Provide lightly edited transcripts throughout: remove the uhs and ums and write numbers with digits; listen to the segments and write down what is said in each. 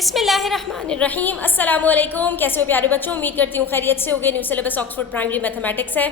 बिस्मिल्लाहिर्रहमानिर्रहीम। अस्सलामुअलैकुम। कैसे हो प्यारे बच्चों? उम्मीद करती हूँ खैरियत से होगे। New syllabus Oxford primary mathematics है।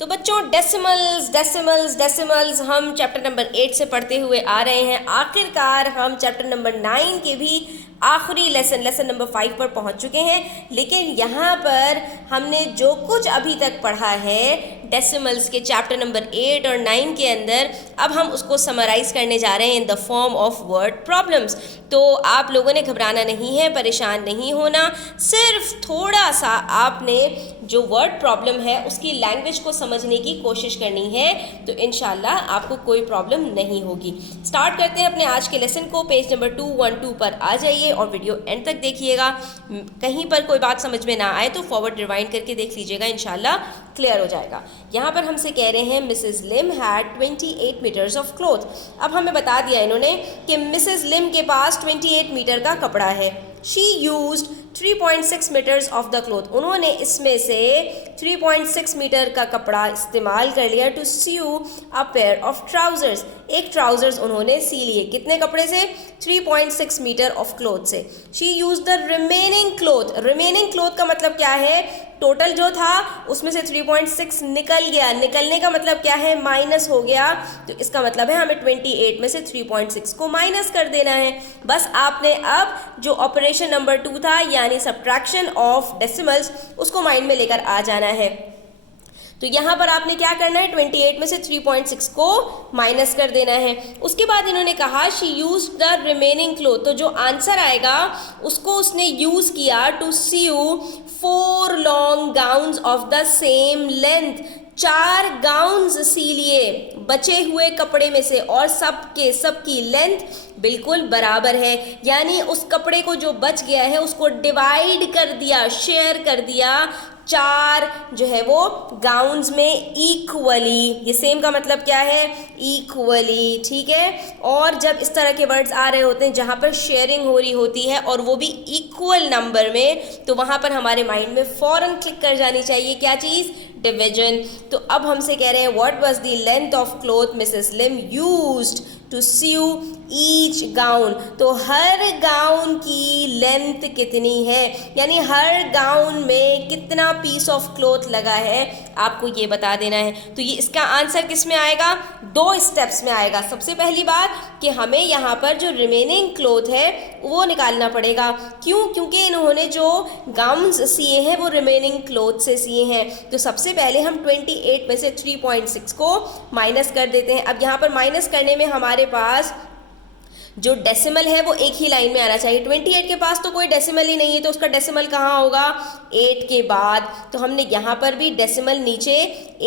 तो बच्चों डेसिमल्स हम चैप्टर नंबर 8 से पढ़ते हुए आ रहे हैं। आखिरकार हम चैप्टर नंबर 9 के भी आखिरी लेसन नंबर 5 पर पहुंच चुके हैं। लेकिन यहाँ पर हमने जो कुछ अभी तक पढ़ा है डेसिमल्स के चैप्टर नंबर 8 और 9 के अंदर, अब हम उसको समराइज करने जा रहे हैं in the form of word problems. तो आप लोगों ने घबराना नहीं है, परेशान नहीं होना, सिर्फ थोड़ा सा आपने जो वर्ड प्रॉब्लम है उसकी लैंग्वेज को समझने की कोशिश करनी है, तो इंशाल्लाह आपको कोई प्रॉब्लम नहीं होगी। स्टार्ट करते हैं अपने आज के लेसन को। पेज नंबर 212 पर आ जाइए और वीडियो एंड तक देखिएगा। कहीं पर कोई बात समझ में ना आए तो फॉरवर्ड रिवाइंड करके देख लीजिएगा, इंशाल्लाह क्लियर हो जाएगा। यहाँ पर हमसे कह रहे हैं Mrs Lim had 28 metres of cloth. अब हमें बता दिया इन्होंने कि मिसेस लिम के पास 28 मीटर का कपड़ा है। She used 3.6 metres of the cloth. उन्होंने इसमें से 3.6 मीटर का कपड़ा इस्तेमाल कर लिया to sew a pair of trousers. एक ट्राउजर्स उन्होंने सी लिए। कितने कपड़े से? 3.6 मीटर ऑफ क्लॉथ से। She use the remaining cloth. Remaining cloth का मतलब क्या है? टोटल जो था उसमें से 3.6 निकल गया। निकलने का मतलब क्या है? माइनस हो गया। तो इसका मतलब है हमें 28 में से 3.6 को माइनस कर देना है। बस आपने अब जो ऑपरेशन नंबर 2 था यानी सब्ट्रैक्शन ऑफ डेसिमल्स, उसको माइंड में लेकर आ जाना है। तो यहाँ पर आपने क्या करना है? 28 में से 3.6 को माइनस कर देना है। उसके बाद इन्होंने कहा she use the remaining cloth. तो जो आंसर आएगा उसको उसने यूज किया to sew 4 long gowns of the same length. 4 gowns सी लिए बचे हुए कपड़े में से, और सबकी लेंथ बिल्कुल बराबर है। यानी उस कपड़े को जो बच गया है उसको डिवाइड कर दिया, शेयर कर दिया 4 जो है वो गाउन्स में इक्वली। ये सेम का मतलब क्या है? इक्वली, ठीक है। और जब इस तरह के वर्ड्स आ रहे होते हैं जहाँ पर शेयरिंग हो रही होती है और वो भी इक्वल नंबर में, तो वहाँ पर हमारे माइंड में फौरन क्लिक कर जानी चाहिए क्या चीज़? डिवीजन। तो अब हमसे कह रहे हैं what was the length of cloth Mrs Lim used to sew each gown. तो हर गाउन की लेंथ कितनी है, यानी हर गाउन में कितना पीस ऑफ क्लॉथ लगा है, आपको ये बता देना है। तो ये इसका आंसर किस में आएगा? 2 स्टेप्स में आएगा। सबसे पहली बात कि हमें यहाँ पर जो रिमेनिंग क्लॉथ है वो निकालना पड़ेगा। क्यों? क्योंकि इन्होंने जो गाउन्स सिए हैं वो रिमेनिंग क्लॉथ से सिए हैं। तो सबसे पहले हम 28 में से 3.6 को माइनस कर देते हैं। अब यहाँ पर माइनस करने में हमारे पास जो डेसिमल है वो एक ही लाइन में आना चाहिए। 28 के पास तो कोई डेसिमल ही नहीं है, तो उसका डेसिमल कहाँ होगा? 8 के बाद। तो हमने यहाँ पर भी डेसिमल नीचे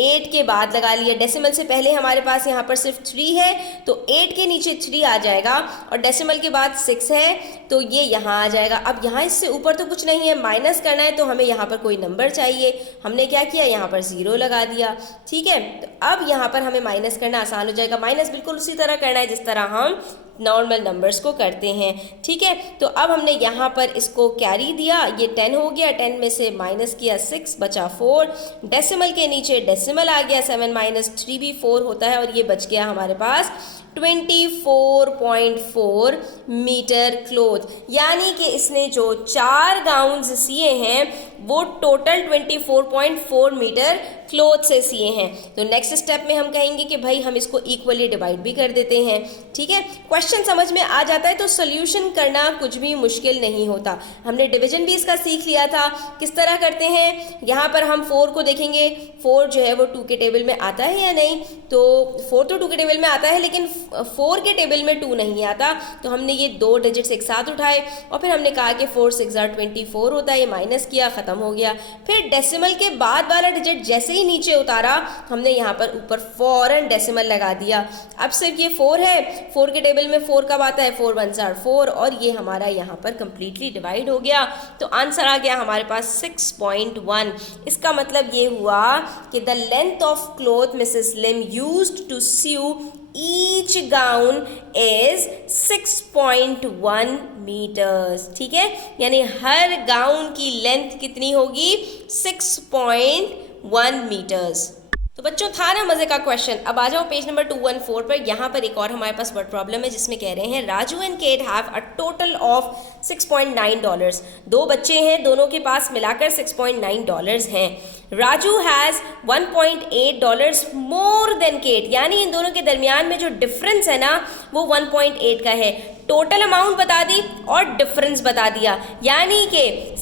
8 के बाद लगा लिया। डेसिमल से पहले हमारे पास यहाँ पर सिर्फ 3 है, तो 8 के नीचे 3 आ जाएगा, और डेसिमल के बाद 6 है तो ये यहाँ आ जाएगा। अब यहाँ इससे ऊपर तो कुछ नहीं है, माइनस करना है तो हमें यहाँ पर कोई नंबर चाहिए। हमने क्या किया? यहाँ पर 0 लगा दिया, ठीक है। तो अब यहाँ पर हमें माइनस करना आसान हो जाएगा। माइनस बिल्कुल उसी तरह करना है जिस तरह हम नॉर्मल नंबर्स को करते हैं, ठीक है। तो अब हमने यहाँ पर इसको कैरी दिया, ये 10 हो गया। 10 में से माइनस किया 6, बचा 4। डेसिमल के नीचे डेसिमल आ गया, 7 माइनस 3 भी 4 होता है, और ये बच गया हमारे पास 24.4 मीटर क्लॉथ। यानी कि इसने जो 4 गाउन्स सिए हैं वो टोटल 24.4 मीटर क्लॉथ से सिए हैं। तो नेक्स्ट स्टेप में हम कहेंगे कि भाई हम इसको इक्वली डिवाइड भी कर देते हैं, ठीक है। क्वेश्चन समझ में आ जाता है तो सोल्यूशन करना कुछ भी मुश्किल नहीं होता। हमने डिवीजन भी इसका सीख लिया था। किस तरह करते हैं? यहाँ पर हम 4 को देखेंगे। 4 जो है वो 2 के टेबल में आता है या नहीं? तो 4 तो 2 के टेबल में आता है, लेकिन 4 के टेबल में 2 नहीं आता। तो हमने ये 2 डिजिट्स एक साथ उठाए और फिर हमने कहा कि 4 6 24 होता है। ये माइनस किया, ख़त्म हो गया। फिर डेसिमल के बाद वाला डिजिट जैसे ही नीचे उतारा, हमने यहाँ पर ऊपर फौरन डेसिमल लगा दिया। अब सिर्फ ये 4 है। 4 के टेबल में 4 कब आता है? 4 1 4, और ये हमारा यहाँ पर कंप्लीटली डिवाइड हो गया। तो आंसर आ गया हमारे पास 6.1। इसका मतलब ये हुआ कि the length of cloth Mrs Lim used to sew each gown is 6.1 metres, ठीक है। यानी हर गाउन की लेंथ कितनी होगी? 6.1 मीटर्स। तो बच्चों था ना मजे का क्वेश्चन। अब आ जाओ पेज नंबर 214 पर। यहाँ पर एक और हमारे पास वर्ड प्रॉब्लम है जिसमें कह रहे हैं Raju and Kate have a total of $6.9। दो बच्चे हैं, दोनों के पास मिलाकर $6.9 हैं। Raju has $1.8 more than Kate, यानी इन दोनों के दरमियान में जो डिफरेंस है ना वो 1.8 का है। टोटल अमाउंट बता दी और डिफरेंस बता दिया, यानी कि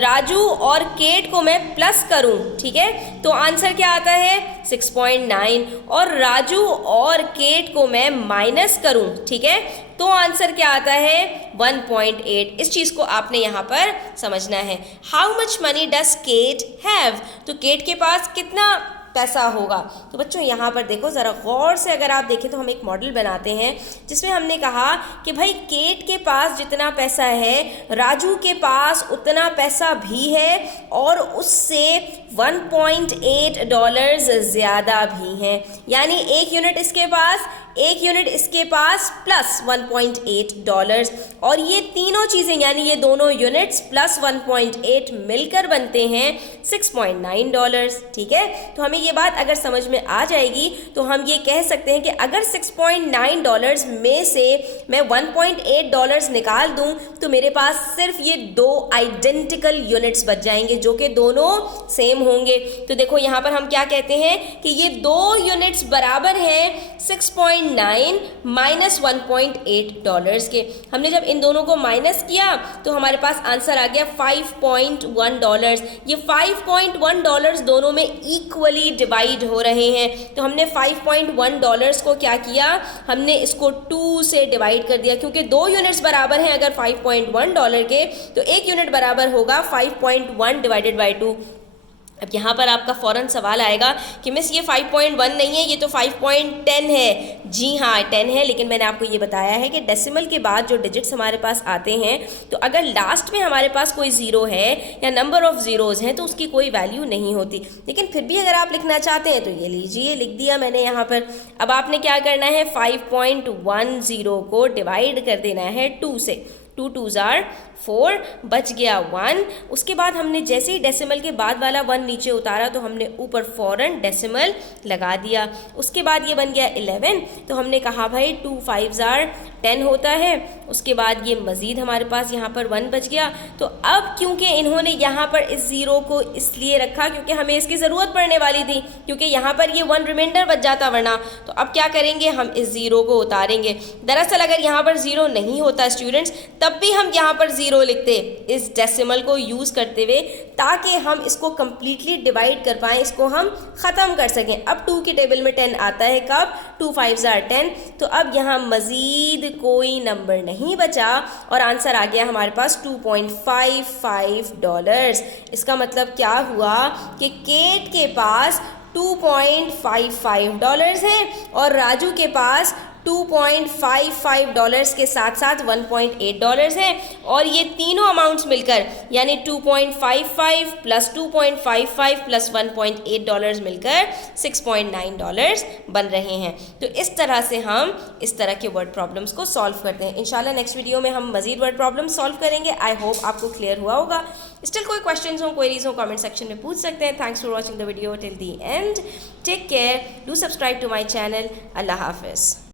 राजू और केट को मैं प्लस करूं, ठीक है, तो आंसर क्या आता है 6.9, और राजू और केट को मैं माइनस करूं, ठीक है, तो आंसर क्या आता है 1.8। इस चीज को आपने यहाँ पर समझना है। How much money does Kate have, तो केट के पास कितना पैसा होगा। तो बच्चों यहाँ पर देखो ज़रा गौर से, अगर आप देखें तो हम एक मॉडल बनाते हैं जिसमें हमने कहा कि भाई केट के पास जितना पैसा है राजू के पास उतना पैसा भी है और उससे $1.8 ज़्यादा भी हैं, यानी एक यूनिट इसके पास, एक यूनिट इसके पास प्लस $1.8, और ये तीनों चीज़ें यानी ये दोनों यूनिट्स प्लस 1.8 मिलकर बनते हैं $6.9, ठीक है। तो हमें ये बात अगर समझ में आ जाएगी तो हम ये कह सकते हैं कि अगर $6.9 में से मैं $1.8 निकाल दूं तो मेरे पास सिर्फ ये दो आइडेंटिकल यूनिट्स बच जाएंगे जो कि दोनों सेम होंगे। तो देखो यहाँ पर हम क्या कहते हैं कि ये दो यूनिट्स बराबर हैं 6.9 माइनस $1.8 के। हमने जब इन दोनों को माइनस किया तो हमारे पास आंसर आ गया $5.1। ये $5.1 दोनों में इक्वली डिवाइड हो रहे हैं, तो हमने $5.1 को क्या किया, हमने इसको 2 से डिवाइड कर दिया, क्योंकि दो यूनिट्स बराबर हैं अगर $5.1 के, तो एक यूनिट बराबर होगा 5.1 डिवाइडेड बाई 2। अब यहाँ पर आपका फ़ौरन सवाल आएगा कि मिस ये 5.1 नहीं है, ये तो 5.10 है। जी हाँ 10 है, लेकिन मैंने आपको ये बताया है कि डेसिमल के बाद जो डिजिट्स हमारे पास आते हैं, तो अगर लास्ट में हमारे पास कोई ज़ीरो है या नंबर ऑफ़ ज़ीरोज़ हैं तो उसकी कोई वैल्यू नहीं होती। लेकिन फिर भी अगर आप लिखना चाहते हैं तो ये लीजिए, लिख दिया मैंने यहाँ पर। अब आपने क्या करना है, 5.10 को डिवाइड कर देना है 2 से। 2 2s are 4, बच गया 1। उसके बाद हमने जैसे ही डेसिमल के बाद वाला 1 नीचे उतारा तो हमने ऊपर फ़ौरन डेसिमल लगा दिया। उसके बाद ये बन गया 11, तो हमने कहा भाई 2 5s are 10 होता है। उसके बाद ये मज़ीद हमारे पास यहाँ पर 1 बच गया। तो अब क्योंकि इन्होंने यहाँ पर इस ज़ीरो को इसलिए रखा क्योंकि हमें इसकी ज़रूरत पड़ने वाली थी, क्योंकि यहाँ पर ये 1 रिमाइंडर बच जाता वरना। तो अब क्या करेंगे, हम इस ज़ीरो को उतारेंगे। दरअसल अगर यहाँ पर ज़ीरो नहीं होता स्टूडेंट्स, तब भी हम यहाँ पर ज़ीरो लिखते इस डेसिमल को यूज़ करते हुए, ताकि हम इसको कम्प्लीटली डिवाइड कर पाएँ, इसको हम ख़त्म कर सकें। अब 2 की टेबल में 10 आता है कब, 2 5s are 10। तो अब यहाँ मज़ीद कोई नंबर नहीं बचा और आंसर आ गया हमारे पास $2.55। इसका मतलब क्या हुआ कि केट के पास $2.55 है और राजू के पास $2.55 के साथ साथ $1.8 है, और ये तीनों अमाउंट्स मिलकर यानी 2.55 प्लस 2.55 प्लस $1.8 मिलकर $6.9 बन रहे हैं। तो इस तरह से हम इस तरह के वर्ड प्रॉब्लम्स को सॉल्व करते हैं। इंशाल्लाह नेक्स्ट वीडियो में हम मज़ीद वर्ड प्रॉब्लम सॉल्व करेंगे। आई होप आपको क्लियर हुआ होगा। स्टिल कोई क्वेश्चंस हो, क्वेरीज हो, कमेंट सेक्शन में पूछ सकते हैं। Thanks for watching the video till the end. Take care, do subscribe to my channel. अल्लाह हाफिज़।